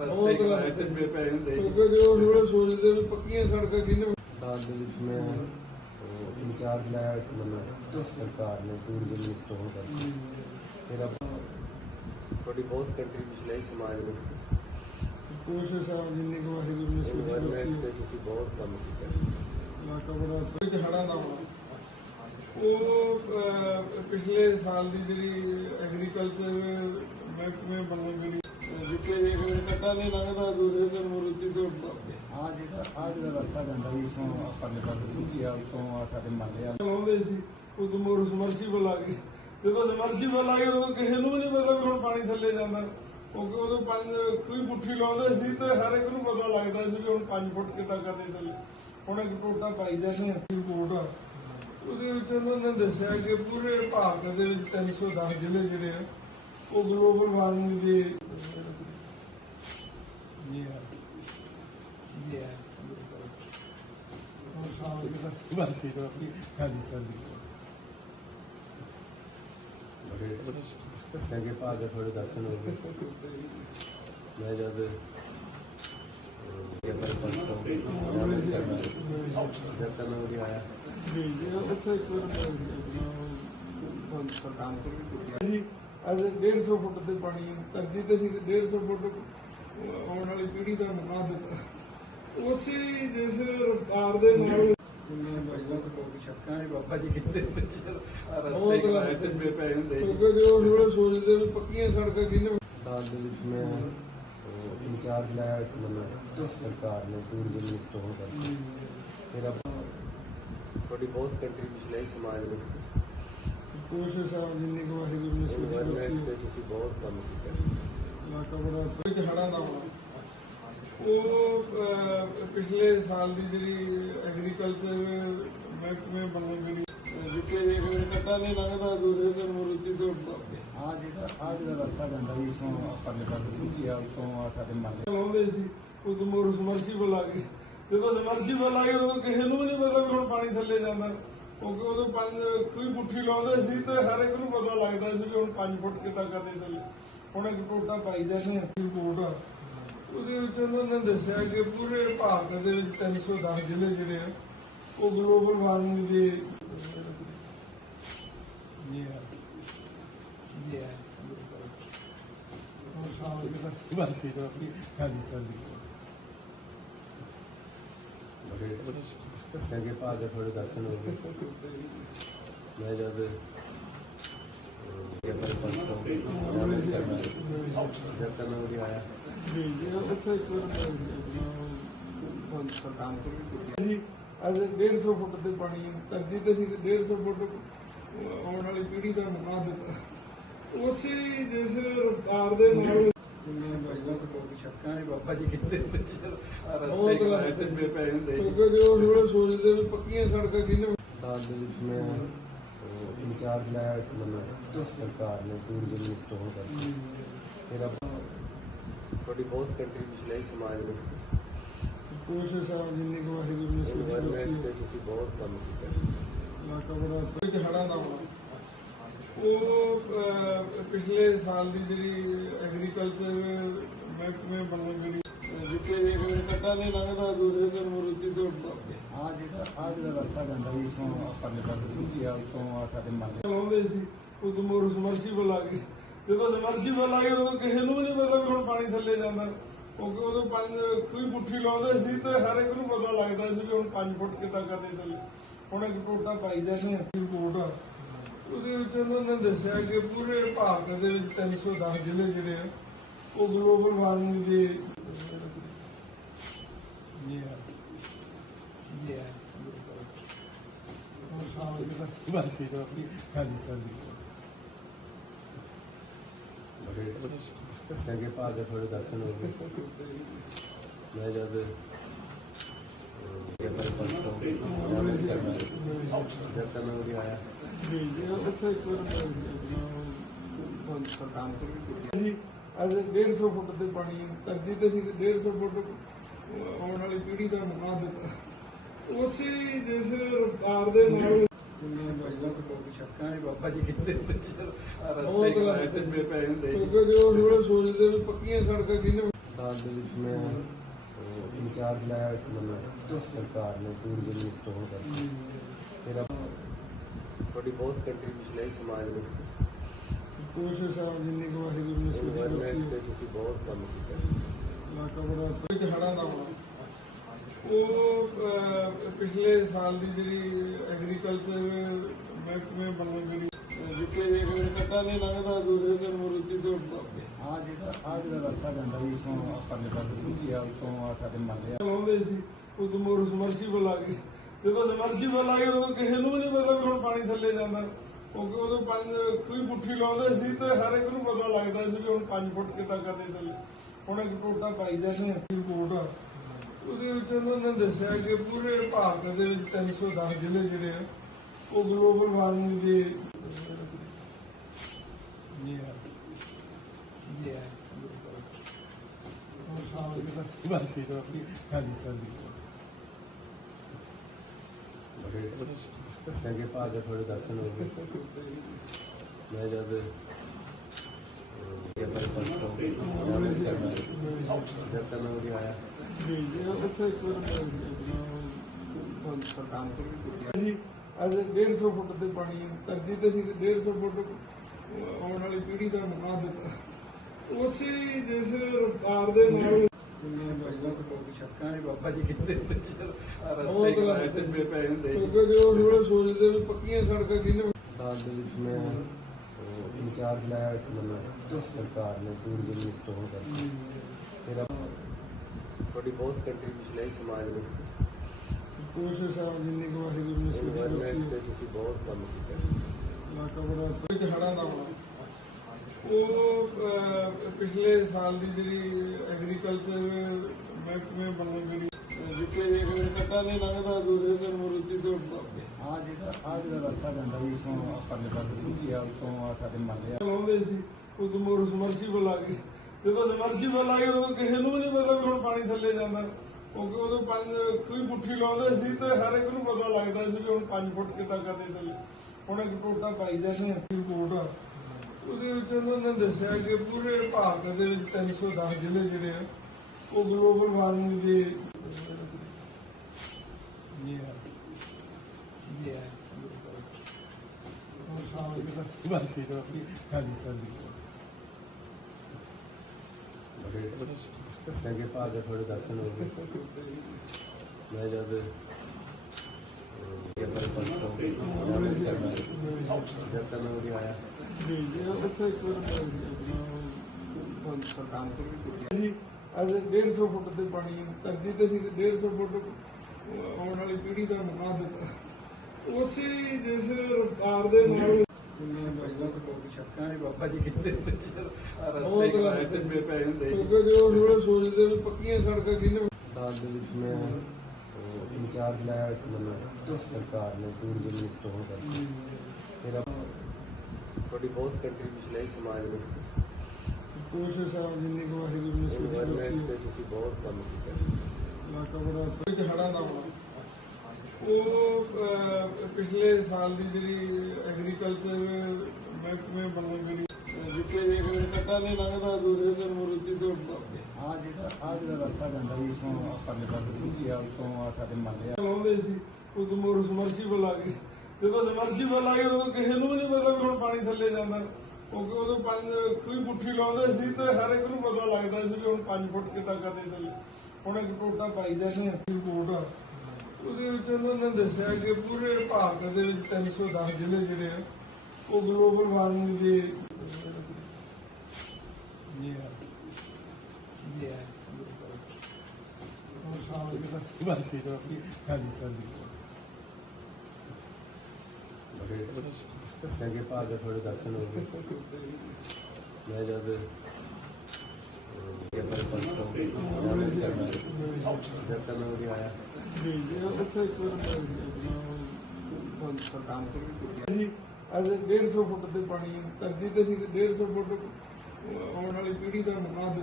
ਰਸਤੇ ਕਿਨਾਰੇ ਤੇ ਪਏ ਹੁੰਦੇ ਸੀ। ਕਿਉਂਕਿ ਜੋ ਥੋੜਾ ਸੋਚਦੇ ਵੀ ਪੱਕੀਆਂ ਸੜਕਾਂ ਕਿਹਨੇ ਸਾਲ ਦੇ ਵਿੱਚ ਮੈਂ ਇੰਚਾਰਜ ਲਾਇਆ ਇਸ ਮੈਨੂੰ ਸਰਕਾਰ ਨੇ ਟੂਰਿਜ਼ਮ ਇੰਸਟਾਲ ਕਰਕੇ ਫਿਰ ਆਪਾਂ ਤੁਹਾਡੀ ਬਹੁਤ ਕੰਟਰੀਬਿਊਸ਼ਨ ਹੈ ਸਮਾਜ ਨੂੰ ਕੋਸ਼ਿਸ਼ ਆ ਜਿੰਨੀ ਕੁ ਵਾਹਿਗੁਰੂ ਨੇ ਸੋਚੀ ਇਨਵਾਇਰਨਮੈਂਟ ਕੀਤੀ ਤੇ ਤੁਸੀਂ ਬਹੁਤ ਕੰਮ ਕੀਤਾ। ਇਲਾਕਾ ਬੜਾ ਵਿੱਚ ਹੜਾਂ ਹੋਣਾ ਉਹ ਅਹ, ਪਿਛਲੇ ਸਾਲ ਦੀ ਜਿਹੜੀ ਐਗਰੀਕਲਚਰ ਮਹਿਕਮੇ ਬਣਨ ਜਿਹੜੀ ਜਿੱਥੇ ਇੱਕ ਕੱਟਾ ਨਹੀਂ ਲੰਘਦਾ ਦੂਸਰੇ ਦਿਨ ਮੁਰਤੀ ਤੋਂ ਆ ਜਿਹੜਾ ਆ ਜਿਹੜਾ ਰਸਤਾ ਜਾਂਦਾ ਵੀ ਉਸੋਂ ਪਰਲੇ ਪਾਸੇ ਸੁੱਕੀ ਆ ਉਸੋਂ ਆ ਸਾਡੇ ਮਹੱਲੇ ਆ ਲਾਉਂਦੇ ਸੀ ਉਦੋਂ ਮੋਰ ਸਮਰਸੀਬਲ ਆ ਗਈ ਜਦੋਂ ਸਮਰਸੀਬਲ ਆ ਗਈ ਉਦੋਂ ਕਿਸੇ ਨੂੰ ਨਹੀਂ ਪਤਾ ਵੀ ਹੁਣ ਪਾਣੀ ਥੱਲੇ ਜਾਂਦਾ। ਕਿਉਂਕਿ ਉਦੋਂ ਪੰਜ ਕੋਈ ਪੁੱਠੀ ਲਾਉਂਦੇ ਸੀ ਤੇ ਹਰ ਇੱਕ ਨੂੰ ਪਤਾ ਲੱਗਦਾ ਸੀ ਵੀ ਹੁਣ 5 ਫੁੱਟ ਕਿੱਦਾਂ ਕਰਦੇ ਥੱਲੇ। ਹੁਣ ਇੱਕ ਟੋਟਾ ਪਾਈ ਜਾਂਦੇ ਆ ਰਿਪੋਰਟ ਆ ਉਹਦੇ ਵਿੱਚ ਉਹਨਾਂ ਨੇ ਦੱਸਿਆ ਕਿ ਪੂਰੇ ਭਾਰਤ ਦੇ ਵਿੱਚ 310 ਜ਼ਿਲ੍ਹੇ ਜਿਹੜੇ ਆ ਉਹ ਗਲੋਬਲ ਵਾਰਮਿੰਗ ਦੇ ਇਹ ਆ ਚੰਗੇ ਭਾਗ ਦੇ ਥੋੜੇ ਦਰਸ਼ਨ ਹੋ ਗਏ ਮੈਂ ਜਦ ਇਹ ਪਰਸੋਂ ਜਦ ਤੱਕ ਮੈਂ ਉਰੇ ਆਇਆ ਜੀ। ਜੀ ਉੱਥੇ ਇੱਕ ਵਾਰ ਕੰਮ ਕਰ ਅੱਜ 150 ਫੁੱਟ ਤੇ ਪਾਣੀ ਧਰਤੀ ਤੇ ਸੀ 150 ਫੁੱਟ ਆਉਣ ਵਾਲੀ ਪੀੜ੍ਹੀ ਦਾ ਮੁਕਾ ਦਿੱਤਾ। ਉਸੇ ਜਿਸ ਰਫਤਾਰ ਦੇ ਨਾਲ ਕਿੰਨੇ ਬਾਈਆਂ ਤੋਂ ਲੋਕ ਸ਼ੱਕਾਂ ਨੇ ਬਾਬਾ ਜੀ ਆਹ ਰਸਤੇ ਕਿਨਾਰੇ ਤੇ ਪਏ ਹੁੰਦੇ। ਕਿਉਂਕਿ ਜੋ ਥੋੜਾ ਸੋਚਦੇ ਵੀ ਪੱਕੀਆਂ ਸੜਕਾਂ ਕਿਹਨੇ ਸਾਲ ਦੇ ਵਿੱਚ ਮੈਂ ਇੰਚਾਰਜ ਲਾਇਆ ਇਸ ਮੈਨੂੰ ਸਰਕਾਰ ਨੇ ਟੂਰਿਜ਼ਮ ਇੰਸਟਾਲ ਕਰਕੇ ਫਿਰ ਆਪਾਂ ਤੁਹਾਡੀ ਬਹੁਤ ਕੰਟਰੀਬਿਊਸ਼ਨ ਹੈ ਸਮਾਜ ਨੂੰ ਕੋਸ਼ਿਸ਼ ਆ ਜਿੰਨੀ ਕੁ ਵਾਹਿਗੁਰੂ ਨੇ ਸੋਚੀ ਇਨਵਾਇਰਨਮੈਂਟ ਕੀਤੀ ਤੇ ਤੁਸੀਂ ਬਹੁਤ ਕੰਮ ਕੀਤਾ। ਇਲਾਕਾ ਬੜਾ ਵਿੱਚ ਹੜਾਂ ਦਾ ਹੋਣਾ ਉਹ ਅਹ, ਪਿਛਲੇ ਸਾਲ ਦੀ ਜਿਹੜੀ ਐਗਰੀਕਲਚਰ ਮਹਿਕਮੇ ਬਣਨ ਜਿਹੜੀ ਅਹ, ਜਿੱਥੇ ਇੱਕ ਕੱਟਾ ਨਹੀਂ ਲੰਘਦਾ ਦੂਸਰੇ ਦਿਨ ਮੁਰਤੀ ਤੋਂ ਆ ਜਿਹੜਾ ਆ ਜਿਹੜਾ ਰਸਤਾ ਜਾਂਦਾ ਵੀ ਉਸੋਂ ਪਰਲੇ ਪਾਸੇ ਸੁੱਕੀ ਆ ਉਸੋਂ ਆ ਸਾਡੇ ਮਹੱਲੇ ਲਾਉਂਦੇ ਸੀ ਉਦੋਂ ਮੋਰ ਸਮਰਸੀਬਲ ਆ ਗਈ ਜਦੋਂ ਸਮਰਸੀਬਲ ਆ ਗਈ ਉਦੋਂ ਕਿਸੇ ਨੂੰ ਨਹੀਂ ਪਤਾ ਹੁਣ ਪਾਣੀ ਥੱਲੇ ਜਾਂਦਾ। ਕਿਉਂਕਿ ਉਦੋਂ ਪੰਜ ਕੋਈ ਪੁੱਠੀ ਲਾਉਂਦੇ ਸੀ ਤੇ ਹਰ ਇੱਕ ਨੂੰ ਪਤਾ ਲੱਗਦਾ ਸੀ ਵੀ ਹੁਣ 5 ਫੁੱਟ ਕਿੱਦਾਂ ਕਰਦੇ ਥੱਲੇ ਹੁਣ ਇੱਕ ਟੋਟਾ ਪਾਈ ਜਾਂਦੇ ਆ ਰਿਪੋਰਟ ਆ ਉਹਦੇ ਵਿੱਚ ਉਹਨਾਂ ਨੇ ਦੱਸਿਆ ਕਿ ਪੂਰੇ ਭਾਰਤ ਦੇ ਵਿੱਚ 310 ਜ਼ਿਲ੍ਹੇ ਜਿਹੜੇ ਆ ਉਹ ਗਲੋਬਲ ਵਾਰਮਿੰਗ ਦੇ ਇਹ ਆ ਇਹ ਆ ਬਾਕੀ ਤਾਂ ਖਾਲੀ ਖਾਲੀ ਬੜੇ ਚੰਗੇ ਭਾਗ ਦੇ ਥੋੜੇ ਦਰਸ਼ਨ ਹੋ ਗਏ। ਮੈਂ ਜਦ ਇਹ ਪਰ ਪਰਸੋਂ ਜਦ ਤੱਕ ਮੈਂ ਉਰੇ ਆਇਆ। ਜੀ ਜੀ ਉੱਥੇ ਇੱਕ ਵਾਰ ਕੰਮ ਕਰ ਜੀ ਅੱਜ 150 ਫੁੱਟ ਤੇ ਪਾਣੀ ਧਰਤੀ ਤੇ ਸੀ 150 ਫੁੱਟ ਆਉਣ ਵਾਲੀ ਪੀੜ੍ਹੀ ਦਾ ਮੁਕਾ ਦਿੱਤਾ। ਉਸੇ ਜਿਸ ਰਫਤਾਰ ਦੇ ਨਾਲ ਕਿੰਨੇ ਬਾਈਆਂ ਤੋਂ ਲੋਕ ਸ਼ੱਕਾਂ ਨੇ ਬਾਬਾ ਜੀ ਕਹਿੰਦੇ ਆਹ ਰਸਤੇ ਕਿਨਾਰੇ ਤੇ ਪਏ ਹੁੰਦੇ। ਕਿਉਂਕਿ ਜੋ ਥੋੜਾ ਸੋਚਦੇ ਵੀ ਪੱਕੀਆਂ ਸੜਕਾਂ ਕਿਹਨੇ ਸਾਲ ਦੇ ਵਿੱਚ ਮੈਂ ਇੰਚਾਰਜ ਲਾਇਆ ਇਸ ਮੈਨੂੰ ਸਰਕਾਰ ਨੇ ਟੂਰਿਜ਼ਮ ਇੰਸਟਾਲ ਕਰਕੇ ਫਿਰ ਆਪਾਂ ਤੁਹਾਡੀ ਬਹੁਤ ਕੰਟਰੀਬਿਊਸ਼ਨ ਹੈ ਸਮਾਜ ਨੂੰ ਕੋਸ਼ਿਸ਼ ਆ ਜਿੰਨੀ ਕੁ ਵਾਹਿਗੁਰੂ ਨੇ ਸੋਚੀ ਕੀਤੀ ਤੇ ਤੁਸੀਂ ਬਹੁਤ ਕੰਮ ਕੀਤਾ। ਇਲਾਕਾ ਬੜਾ ਵਿੱਚ ਹੜਾਂ ਦਾ ਹੋਣਾ ਉਹ ਪਿਛਲੇ ਸਾਲ ਦੀ ਜਿਹੜੀ ਐਗਰੀਕਲਚਰ ਮਹਿਕਮੇ ਬਣਨ ਜਿਹੜੀ ਜਿੱਥੇ ਇੱਕ ਕੱਟਾ ਨਹੀਂ ਲੰਘਦਾ ਦੂਸਰੇ ਦਿਨ ਮੁਰਤੀ ਤੋਂ ਆ ਜਿਹੜਾ ਆ ਜਿਹੜਾ ਰਸਤਾ ਜਾਂਦਾ ਵੀ ਉਸੋਂ ਪਰਲੇ ਪਾਸੇ ਸੁੱਕੀ ਆ ਉਸੋਂ ਆ ਸਾਡੇ ਮਹੱਲੇ ਲਾਉਂਦੇ ਸੀ ਉਦੋਂ ਮੋਰ ਸਮਰਸੀਬਲ ਆ ਗਈ ਜਦੋਂ ਸਮਰਸੀਬਲ ਆ ਗਈ ਉਦੋਂ ਕਿਸੇ ਨੂੰ ਨਹੀਂ ਪਤਾ ਵੀ ਹੁਣ ਪਾਣੀ ਥੱਲੇ ਜਾਂਦਾ। ਕਿਉਂਕਿ ਉਦੋਂ ਪੰਜ ਕੋਈ ਪੁੱਠੀ ਲਾਉਂਦੇ ਸੀ ਤੇ ਹਰ ਇੱਕ ਨੂੰ ਪਤਾ ਲੱਗਦਾ ਸੀ ਵੀ ਹੁਣ 5 ਫੁੱਟ ਕਿੱਦਾਂ ਕਰਦੇ ਥੱਲੇ। ਹੁਣ ਇੱਕ ਟੋਟਾ ਪਾਈ ਜਾਂਦੇ ਆ ਰਿਪੋਰਟ ਉਹਦੇ ਵਿੱਚ ਉਹਨਾਂ ਨੇ ਦੱਸਿਆ ਕਿ ਪੂਰੇ ਭਾਰਤ ਦੇ ਵਿੱਚ 310 ਜ਼ਿਲ੍ਹੇ ਜਿਹੜੇ ਆ, ਉਹ ਗਲੋਬਲ ਵਾਰਮਿੰਗ ਦੇ, ਇਹ ਆ। ਇਹ ਆ। ਬਾਕੀ ਤਾਂ ਖਾਲੀ ਖਾਲੀ ਬੜੇ ਚੰਗੇ ਭਾਗ ਦੇ ਥੋੜੇ ਦਰਸ਼ਨ ਹੋ ਗਏ। ਮੈਂ ਜਦ ਇਹ ਪਰ ਪਰਸੋਂ ਜਦ ਤੱਕ ਮੈਂ ਉਰੇ ਆਇਆ ਜੀ ਜੀ ਉੱਥੇ ਇੱਕ ਵਾਰ ਕੰਮ ਕਰ ਜੀ ਅੱਜ 150 ਫੁੱਟ ਤੇ ਪਾਣੀ ਧਰਤੀ ਤੇ ਸੀ 150 ਫੁੱਟ ਆਉਣ ਵਾਲੀ ਪੀੜ੍ਹੀ ਦਾ ਮੁਕਾ ਦਿੱਤਾ ਉਸੇ ਜਿਸ ਰਫਤਾਰ ਦੇ ਨਾਲ ਕਿੰਨੇ ਬਾਈਆਂ ਤੋਂ ਲੋਕ ਸ਼ੱਕਾਂ ਨੇ ਬਾਬਾ ਜੀ ਕਹਿੰਦੇ ਆਹ ਰਸਤੇ ਕਿਨਾਰੇ ਤੇ ਪਏ ਹੁੰਦੇ ਸੀ। ਕਿਉਂਕਿ ਜੋ ਥੋੜਾ ਸੋਚਦੇ ਵੀ ਪੱਕੀਆਂ ਸੜਕਾਂ ਸਾਲ ਦੇ ਵਿੱਚ ਮੈਂ ਅਹ, ਇੰਚਾਰਜ ਲਾਇਆ ਇਸ ਮੈਨੂੰ ਸਰਕਾਰ ਨੇ ਟੂਰਿਜ਼ਮ ਇੰਸਟਾਲ ਕਰਕੇ ਫਿਰ ਆਪ- ਤੁਹਾਡੀ ਬਹੁਤ ਕੰਟਰੀਬਿਊਸ਼ਨ ਹੈ ਸਮਾਜ ਵਿੱਚ ਕੋਸ਼ਿਸ਼ ਆ ਜਿੰਨੀ ਕੁ ਵਾਹਿਗੁਰੂ ਨੇ ਸੋਚੀ ਇਨਵਾਇਰਨਮੈਂਟ ਕੀਤੀ ਤੇ ਹੈ। ਤੁਸੀਂ ਬਹੁਤ ਕੰਮ ਕੀਤਾ ਇਲਾਕਾ ਬੜਾ ਵਿੱਚ ਹੜਾਂ ਦਾ ਹੋਣਾ ਉਹ ਅਹ, ਪਿਛਲੇ ਸਾਲ ਦੀ ਜਿਹੜੀ ਐਗਰੀਕਲਚਰ ਮਹਿਕਮੇ ਬਣਨ ਜਿਹੜੀ ਅਹ, ਜਿੱਥੇ ਇੱਕ ਦਿਨ ਕੱਟਾ ਨਹੀਂ ਲੰਘਦਾ ਦੂਸਰੇ ਦਿਨ ਮੁਰਤੀ ਤੋਂ ਆ ਜਿਹੜਾ ਆ ਜਿਹੜਾ ਰਸਤਾ ਜਾਂਦਾ ਜੀ ਉਸੋਂ ਪਰਲੇ ਪਾਸੇ ਸਿੱਧੀ ਆ ਉਸੋਂ ਆ ਸਾਡੇ ਮਹੱਲੇ ਆ। ਲਾਉਂਦੇ ਸੀ ਉਦੋਂ ਮੋਰ ਸਮਰਸੀਬਲ ਆ ਗਈ ਜਦੋਂ ਸਮਰਸੀਬਲ ਆ ਗਈ ਉਦੋਂ ਕਿਸੇ ਨੂੰ ਨਹੀਂ ਪਤਾ ਵੀ ਹੁਣ ਪਾਣੀ ਥੱਲੇ ਜਾਂਦਾ। ਕਿਉਂਕਿ ਉਦੋਂ ਪੰਜ ਕੋਈ ਪੁੱਠੀ ਲਾਉਂਦੇ ਸੀ ਤੇ ਹਰ ਇੱਕ ਨੂੰ ਪਤਾ ਲੱਗਦਾ ਸੀ ਵੀ ਹੁਣ 5 ਫੁੱਟ ਕਿਤਾ ਕਰਦੇ ਥੱਲੇ। ਹੁਣ ਇੱਕ ਟੋਟਾ ਪਾਈ ਜਾਂਦੇ ਆ ਰਿਪੋਰਟ ਆ ਉਹਦੇ ਵਿੱਚ ਉਹਨਾਂ ਨੇ ਦੱਸਿਆ ਕਿ ਪੂਰੇ ਭਾਰਤ ਦੇ ਵਿੱਚ 310 ਜ਼ਿਲ੍ਹੇ ਜਿਹੜੇ ਆ ਉਹ ਗਲੋਬਲ ਵਾਰਮਿੰਗ ਦੇ ਬੜੇ ਚੰਗੇ ਭਾਗ ਦੇ ਥੋੜੇ ਦਰਸ਼ਨ ਹੋ ਗਏ ਮੈਂ ਜਦ ਜਦ ਤੱਕ ਮੈਂ ਉਰੇ ਆਇਆ ਜੀ ਅੱਜ 150 ਫੁੱਟ ਤੇ ਪਾਣੀ ਧਰਤੀ ਤੇ ਸੀ 150 ਫੁੱਟ ਆਉਣ ਵਾਲੀ ਪੀੜ੍ਹੀ ਦਾ ਮੁਕਾ ਦਿੱਤਾ ਉਸੇ ਜਿਸ ਰਫਤਾਰ ਦੇ ਨਾਲ ਕਿੰਨੇ ਬਾਈਆਂ ਤੋਂ ਲੋਕ ਸ਼ੱਕਾਂ ਨੇ ਬਾਬਾ ਜੀ ਕਿਤੇ ਰਸਤੇ ਕਿਨਾਰੇ ਟਿੱਬੇ ਪਏ ਹੁੰਦੇ ਕਿਉਂਕਿ ਜੋ ਥੋੜਾ ਸੋਚਦੇ ਵੀ ਪੱਕੀਆਂ ਸੜਕਾਂ ਕਿਹਨੇ ਸਾਲ ਦੇ ਵਿੱਚ ਮੈਂ ਇੰਚਾਰਜ ਲਾਇਆ ਇਸ ਮੈਨੂੰ ਸਰਕਾਰ ਨੇ ਟੂਰਿਜ਼ਮ ਇੰਸਟਾਲ ਕਰਕੇ ਫਿਰ ਆਪ- ਤੁਹਾਡੀ ਬਹੁਤ ਕੰਟਰੀਬਿਊਸ਼ਨ ਹੈ ਸਮਾਜ ਵਿੱਚ। ਕੋਸ਼ਿਸ਼ ਆ ਜਿੰਨੀ ਕੁ ਵਾਹਿਗੁਰੂ ਨੇ ਤੇ। ਤੁਸੀਂ ਬਹੁਤ ਕੰਮ ਕੀਤਾ। ਵਿੱਚ ਹੜਾਂ ਦਾ ਹੋਣਾ ਉਹ ਪਿਛਲੇ ਸਾਲ ਦੀ ਜਿਹੜੀ ਐਗਰੀਕਲਚਰ ਮਹਿਕਮੇ ਜਿਹੜੀ ਅਹ, ਜਿੱਥੇ ਇੱਕ ਦਿਨ ਕੱਟਾ ਨਹੀਂ ਲੰਘਦਾ ਦੂਸਰੇ ਦਿਨ ਮੁਰਤੀ ਤੋਂ ਆ ਜਿਹੜਾ ਆ ਜਿਹੜਾ ਰਸਤਾ ਜਾਂਦਾ ਜੀ ਉਸੋਂ ਪਰਲੇ ਪਾਸੇ ਸਿੱਧੀ ਆ ਉਸੋਂ ਆ ਸਾਡੇ ਮਹੱਲੇ ਆ। ਲਾਉਂਦੇ ਸੀ ਉਦੋਂ ਮੋਰ ਸਮਰਸੀਬਲ ਆ ਗਈ ਜਦੋਂ ਸਮਰਸੀਬਲ ਆ ਗਈ ਉਦੋਂ ਕਿਸੇ ਨੂੰ ਵੀ ਨਹੀਂ ਪਤਾ ਵੀ ਹੁਣ ਪਾਣੀ ਥੱਲੇ ਜਾਂਦਾ। ਕਿਉਂਕਿ ਉਦੋਂ ਪੰਜ ਕੋਈ ਪੁੱਠੀ ਲਾਉਂਦੇ ਸੀ ਤੇ ਹਰ ਇੱਕ ਨੂੰ ਪਤਾ ਲੱਗਦਾ ਸੀ ਵੀ ਹੁਣ 5 ਫੁੱਟ ਕਿਤਾ ਕਰਦੇ ਥੱਲੇ। ਹੁਣ ਇੱਕ ਟੋਟਾ ਪਾਈ ਜਾਂਦੇ ਆ। ਰਿਪੋਰਟ ਆ ਉਹਦੇ ਵਿੱਚ ਉਹਨਾਂ ਨੇ ਦੱਸਿਆ ਕਿ ਪੂਰੇ ਭਾਰਤ ਦੇ ਵਿੱਚ 310 ਜ਼ਿਲ੍ਹੇ ਜਿਹੜੇ ਆ, ਉਹ ਗਲੋਬਲ ਵਾਰਮਿੰਗ ਦੇ ਹਾਂਜੀ ਹਾਂਜੀ ਬੜੇ ਚੰਗੇ ਭਾਗ ਦੇ ਥੋੜੇ ਦਰਸ਼ਨ ਹੋ ਗਏ। ਮੈਂ ਜਦ ਜੀ ਜੀ ਉੱਥੇ ਇੱਕ ਵਾਰ ਸਰਕਾਰ ਤੋਂ ਵੀ ਕੀਤੀ ਜੀ ਅੱਜ 150 ਫੁੱਟ ਤੇ ਪਾਣੀ ਧਰਤੀ ਤੇ ਸੀ 150 ਫੁੱਟ ਆਉਣ ਵਾਲੀ ਪੀੜ੍ਹੀ ਦਾ ਮੁਕਾ ਦਿੱਤਾ। ਉਸੇ ਜਿਸ ਰਫਤਾਰ ਦੇ ਨਾਲ ਕਿੰਨੇ ਬਾਈਆਂ ਤੋਂ ਲੋਕ ਸ਼ੱਕਾਂ ਨੇ ਬਾਬਾ ਜੀ ਕਿਤੇ ਰਸਤੇ ਕਿਨਾਰੇ ਟਿੱਬੇ ਪਏ ਹੁੰਦੇ ਸੀ। ਕਿਉਂਕਿ ਜੋ ਥੋੜਾ ਸੋਚਦੇ ਵੀ ਪੱਕੀਆਂ ਸੜਕਾਂ ਸਾਲ ਦੇ ਵਿੱਚ ਮੈਂ ਇੰਚਾਰਜ ਲਾਇਆ ਇਸ ਮੈਨੂੰ ਸਰਕਾਰ ਨੇ ਟੂਰਿਜ਼ਮ ਇੰਸਟਾਲ ਕਰਕੇ। ਫਿਰ ਆਪ- ਤੁਹਾਡੀ ਬਹੁਤ ਕੰਟਰੀਬਿਊਸ਼ਨ ਹੈ ਸਮਾਜ ਵਿੱਚ। ਕੋਸ਼ਿਸ਼ ਆ ਜਿੰਨੀ ਕੁ ਵਾਹਿਗੁਰੂ ਨੇ ਕੀਤੀ। ਤੇ ਹੈ। ਤੁਸੀਂ ਬਹੁਤ ਕੰਮ ਕੀਤਾ। ਇਲਾਕਾ ਬੜਾ ਵਿੱਚ ਹੜਾਂ ਦਾ ਹੋਣਾ ਉਹ ਪਿਛਲੇ ਸਾਲ ਦੀ ਜਿਹੜੀ ਐਗਰੀਕਲਚਰ ਮਹਿਕਮੇ ਜਿਹੜੀ ਅਹ, ਜਿੱਥੇ ਇੱਕ ਕੱਟਾ ਨਹੀਂ ਲੰਘਦਾ ਦੂਸਰੇ ਦਿਨ ਮੁਰਤੀ ਤੋਂ ਆ ਜਿਹੜਾ ਆ ਜਿਹੜਾ ਰਸਤਾ ਜਾਂਦਾ ਜੀ, ਉਸੋਂ ਪਰਲੇ ਪਾਸੇ ਸਿੱਧੀ ਆ, ਉਸੋਂ ਆ ਸਾਡੇ ਮਹੱਲੇ ਲਾਉਂਦੇ ਸੀ, ਉਦੋਂ ਮੋਰ ਸਮਰਸੀਬਲ ਆ ਗਈ ਜਦੋਂ ਸਮਰਸੀਬਲ ਆ ਗਈ ਉਦੋਂ ਕਿਸੇ ਨੂੰ ਨਹੀਂ ਪਤਾ ਵੀ ਹੁਣ ਪਾਣੀ ਥੱਲੇ ਜਾਂਦਾ। ਕਿਉਂਕਿ ਉਦੋਂ ਪੰਜ ਕੋਈ ਪੁੱਠੀ ਲਾਉਂਦੇ ਸੀ, ਤੇ ਹਰ ਇੱਕ ਨੂੰ ਪਤਾ ਲੱਗਦਾ ਸੀ ਵੀ ਹੁਣ 5 ਫੁੱਟ ਕਿਤਾ ਕਰਦੇ ਥੱਲੇ। ਹੁਣ ਇੱਕ ਟੋਟਾ ਪਾਈ ਜਾਂਦੇ ਆ ਰਿਪੋਰਟ। ਆ ਉਹਦੇ ਵਿੱਚ ਉਹਨਾਂ ਨੇ ਦੱਸਿਆ ਕਿ ਪੂਰੇ ਭਾਰਤ ਦੇ ਵਿੱਚ 310 ਜ਼ਿਲ੍ਹੇ ਜਿਹੜੇ ਆ, ਉਹ ਗਲੋਬਲ ਵਾਰਮਿੰਗ ਦੇ ਹਾਂਜੀ ਹਾਂਜੀ ਚੰਗੇ ਭਾਗ ਦੇ ਥੋੜੇ ਦਰਸ਼ਨ ਹੋ। ਗਏ ਮੈਂ ਜਦ ਇਹ ਪਰ ਪਰਸੋਂ ਜਦ ਤੱਕ ਮੈਂ ਆਇਆ ਜੀ ਜੀ ਉੱਥੇ ਇੱਕ ਵਾਰ ਸਰਕਾਰ ਤੋਂ ਵੀ ਜੀ ਅੱਜ 150 ਫੁੱਟ ਤੇ ਪਾਣੀ ਧਰਤੀ ਤੇ ਸੀ 150 ਫੁੱਟ ਆਉਣ ਵਾਲੀ ਪੀੜ੍ਹੀ ਦਾ ਮੁਕਾ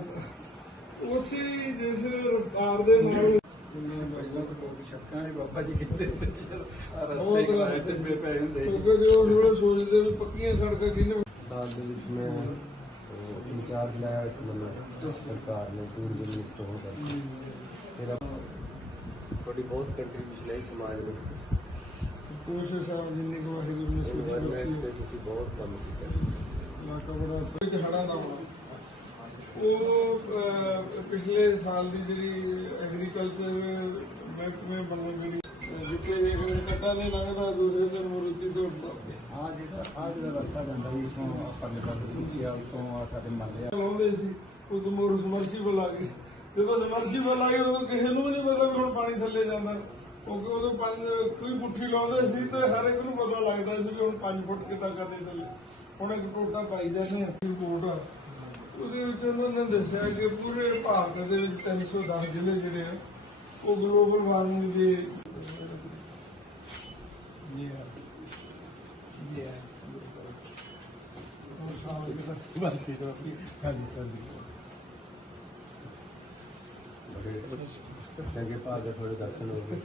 ਉਸੇ ਜਿਸ ਰਫਤਾਰ ਦੇ ਨਾਲ ਕਿੰਨੇ ਬਾਈਆਂ ਤੋਂ ਲੋਕ ਸ਼ੱਕਾਂ ਨੇ ਬਾਬਾ ਜੀ ਕਿਤੇ ਰਸਤੇ ਕਿਨਾਰੇ ਟਿੱਬੇ ਪਏ ਹੁੰਦੇ ਕਿਉਂਕਿ ਜੋ ਥੋੜਾ ਸੋਚਦੇ ਵੀ ਪੱਕੀਆਂ ਸੜਕਾਂ ਕਿਹਨੇ ਸਾਲ ਦੇ ਵਿੱਚ ਮੈਂ ਅਹ, ਇੰਚਾਰਜ ਲਾਇਆ ਇਸ ਮੈਨੂੰ ਸਰਕਾਰ ਨੇ ਟੂਰਿਜ਼ਮ ਨੂੰ ਇੰਸਟਾਲ ਕਰ ਫਿਰ ਆਪ- ਤੁਹਾਡੀ ਬਹੁਤ ਕੰਟਰੀਬਿਊਸ਼ਨ ਹੈ ਸਮਾਜ ਨੂੰ ਕੋਸ਼ਿਸ਼ ਆ ਜਿੰਨੀ ਕੁ ਵਾਹਿਗੁਰੂ ਨੇ ਸੋਚੀ ਇਨਵਾਇਰਨਮੈਂਟ ਕੀਤੀ ਤੇ ਤੁਸੀਂ ਬਹੁਤ ਕੰਮ ਕੀਤਾ। ਇਲਾਕਾ ਬੜਾ ਵਿੱਚ ਹੜਾ ਦਾ ਹੋਣਾ। ਉਹ ਪਿਛਲੇ ਸਾਲ ਦੀ ਜਿਹੜੀ ਐਗਰੀਕਲਚਰ ਮਹਿਕਮੇ ਬਣੇ ਗਈ ਜਿੱਥੇ ਇੱਕ ਕੱਟਾ ਨਹੀਂ ਲੰਘਦਾ ਦੂਸਰੇ ਦਿਨ ਮਰੂਤੀ ਤੋਂ ਆ ਜਿਹੜਾ ਆ ਜਿਹੜਾ ਰਸਤਾ ਜਾਂਦਾ ਜੀ ਇਥੋਂ ਪਰਲੇ ਪਾਸੇ ਸਿੱਧੀ ਆ ਉਤੋਂ ਆ ਸਾਡੇ ਮਹੱਲੇ ਆ ਲਾਉਂਦੇ ਸੀ ਉਦੋਂ ਮੋਰ ਸਮਰਸੀਬਲ ਆ ਗਈ। ਜਦੋਂ ਸਮਰਸੀਬਲ ਆ ਗਈ ਉਦੋਂ ਕਿਸੇ ਨੂੰ ਵੀ ਨਹੀਂ ਪਤਾ ਵੀ ਹੁਣ ਪਾਣੀ ਥੱਲੇ ਜਾਂਦਾ। ਕਿਉਂਕਿ ਉਦੋਂ ਪੰਜ ਕੋਈ ਪੁੱਠੀ ਲਾਉਂਦੇ ਸੀ ਤੇ ਹਰ ਇੱਕ ਨੂੰ ਪਤਾ ਲੱਗਦਾ ਸੀ ਵੀ ਹੁਣ 5 ਫੁੱਟ ਕਿੱਦਾਂ ਕਰਦੇ ਥੱਲੇ। ਹੁਣ ਇੱਕ ਟੋਟਾ ਪਾਈ ਜਾਂਦੇ ਆ ਰਿਪੋਰਟ ਉਹਦੇ ਵਿੱਚ ਉਹਨਾਂ ਨੇ ਦੱਸਿਆ ਕਿ ਪੂਰੇ ਭਾਰਤ ਦੇ ਵਿੱਚ 310 ਜ਼ਿਲ੍ਹੇ ਜਿਹੜੇ ਆ, ਉਹ ਗਲੋਬਲ ਵਾਰਮਿੰਗ ਦੇ ਜੀ ਜੀ ਬਾਕੀ ਤਾਂ ਹਾਂਜੀ ਸਰ ਜੀ ਬੜੇ ਚੰਗੇ ਭਾਗ ਦੇ ਥੋੜੇ ਦਰਸ਼ਨ ਹੋ ਗਏ।